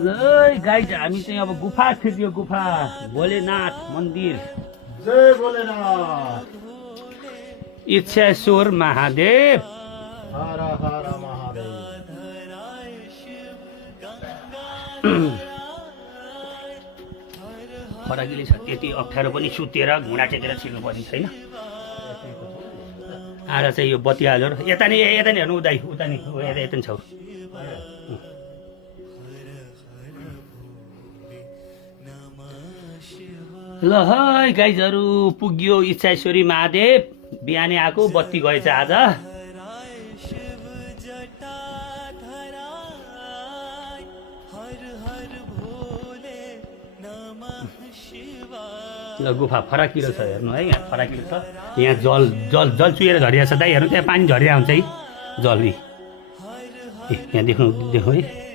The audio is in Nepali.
ल गाइज हामी चाहिँ अब गुफा थियो गुफा भोलेनाथ मन्दिर जय भोलेनाथ इच्छेश्वर महादेव हर हर महादेव फराकिलो छ त्यति अप्ठ्यारो पनि सुतेर घुँडा टेकेर छिर्नु पर्ने छैन आज चाहिँ यो बत्ती हाल्यो यता नि हेर्नु उता नि यता नि छौ ल है गाइजहरू पुग्यो इच्छाश्वरी महादेव बिहानै आएको बत्ती गएछ आज ल गुफा फराकिलो छ हेर्नु है यहाँ फराकिलो छ यहाँ जल जल जल चुहेर झरिरहेको छ दाइ हेर्नु त्यहाँ पानी झरिरहेको हुन्छ है जल यहाँ देख्नु है